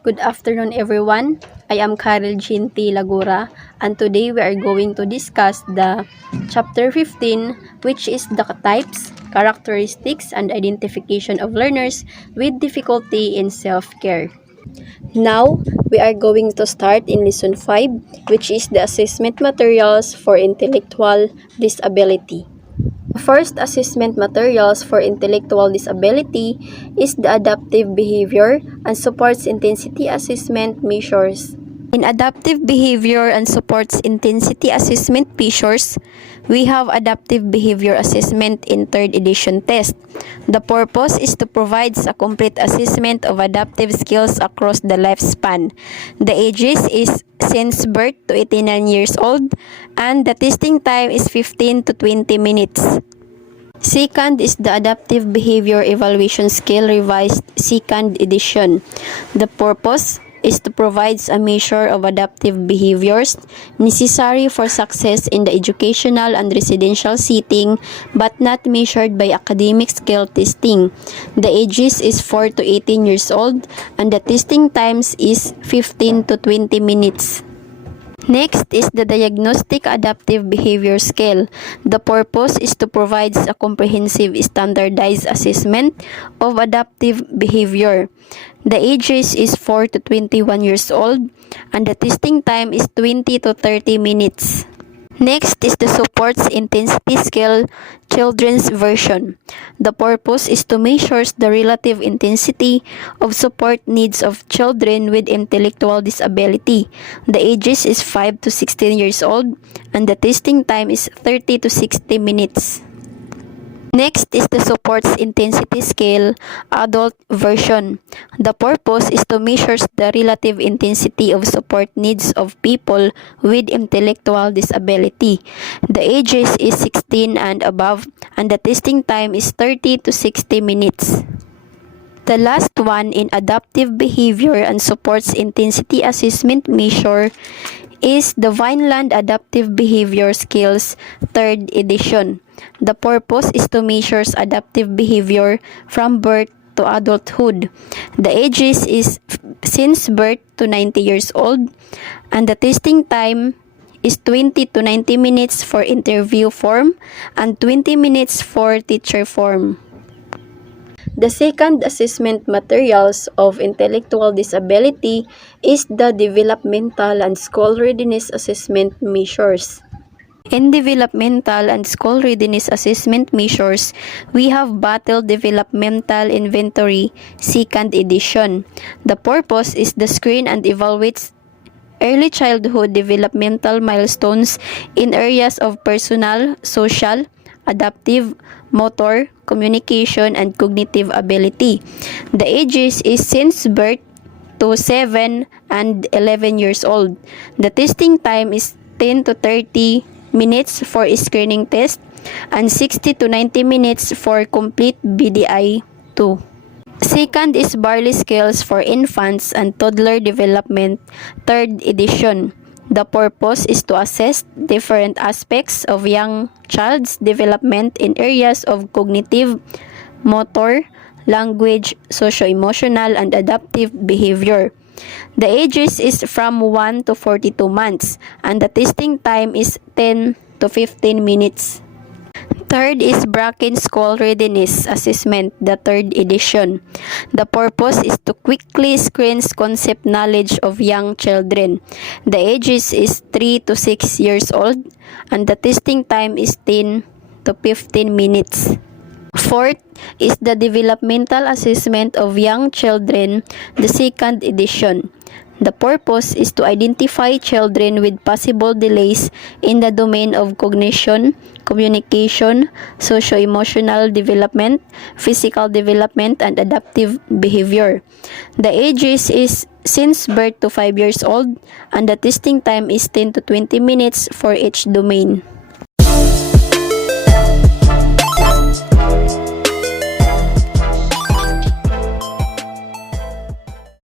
Good afternoon, everyone. I am Karel Jean T. Lagura, and today we are going to discuss the Chapter 15, which is the types, characteristics, and identification of learners with difficulty in self-care. Now, we are going to start in Lesson 5, which is the assessment materials for intellectual disability. First assessment materials for intellectual disability is the adaptive behavior and supports intensity assessment measures. In adaptive behavior and supports intensity assessment measures, we have adaptive behavior assessment in 3rd edition test. The purpose is to provide a complete assessment of adaptive skills across the lifespan. The ages is since birth to 89 years old, and the testing time is 15 to 20 minutes. Second is the Adaptive Behavior Evaluation Scale Revised 2nd edition. The purpose is to provide a measure of adaptive behaviors necessary for success in the educational and residential setting but not measured by academic skill testing. The ages is 4 to 18 years old and the testing times is 15 to 20 minutes. Next is the Diagnostic Adaptive Behavior Scale. The purpose is to provide a comprehensive standardized assessment of adaptive behavior. The ages is 4 to 21 years old and the testing time is 20 to 30 minutes. Next is the Supports Intensity Scale Children's version. The purpose is to measure the relative intensity of support needs of children with intellectual disability. The ages is 5 to 16 years old and the testing time is 30 to 60 minutes. Next is the Supports Intensity Scale Adult version. The purpose is to measure the relative intensity of support needs of people with intellectual disability. The ages is 16 and above and the testing time is 30 to 60 minutes. The last one in Adaptive Behavior and Supports Intensity Assessment Measure is the Vineland Adaptive Behavior Skills 3rd edition. The purpose is to measure adaptive behavior from birth to adulthood. The ages is since birth to 90 years old and the testing time is 20 to 90 minutes for interview form and 20 minutes for teacher form. The second assessment materials of intellectual disability is the Developmental and School Readiness Assessment Measures. In Developmental and School Readiness Assessment Measures, we have Battle Developmental Inventory 2nd edition. The purpose is to screen and evaluate early childhood developmental milestones in areas of personal, social, adaptive, motor, communication, and cognitive ability. The ages is since birth to 7 and 11 years old. The testing time is 10 to 30 minutes for a screening test and 60 to 90 minutes for complete BDI 2. Second is Barley Skills for Infants and Toddler Development 3rd edition. The purpose is to assess different aspects of young child's development in areas of cognitive, motor, language, socio-emotional, and adaptive behavior. The ages is from 1 to 42 months and the testing time is 10 to 15 minutes. Third is Bracken School Readiness Assessment, the 3rd edition. The purpose is to quickly screen concept knowledge of young children. The ages is 3 to 6 years old and the testing time is 10 to 15 minutes. Fourth is the Developmental Assessment of Young Children, the 2nd edition. The purpose is to identify children with possible delays in the domain of cognition, communication, socio-emotional development, physical development, and adaptive behavior. The ages is since birth to 5 years old and the testing time is 10 to 20 minutes for each domain.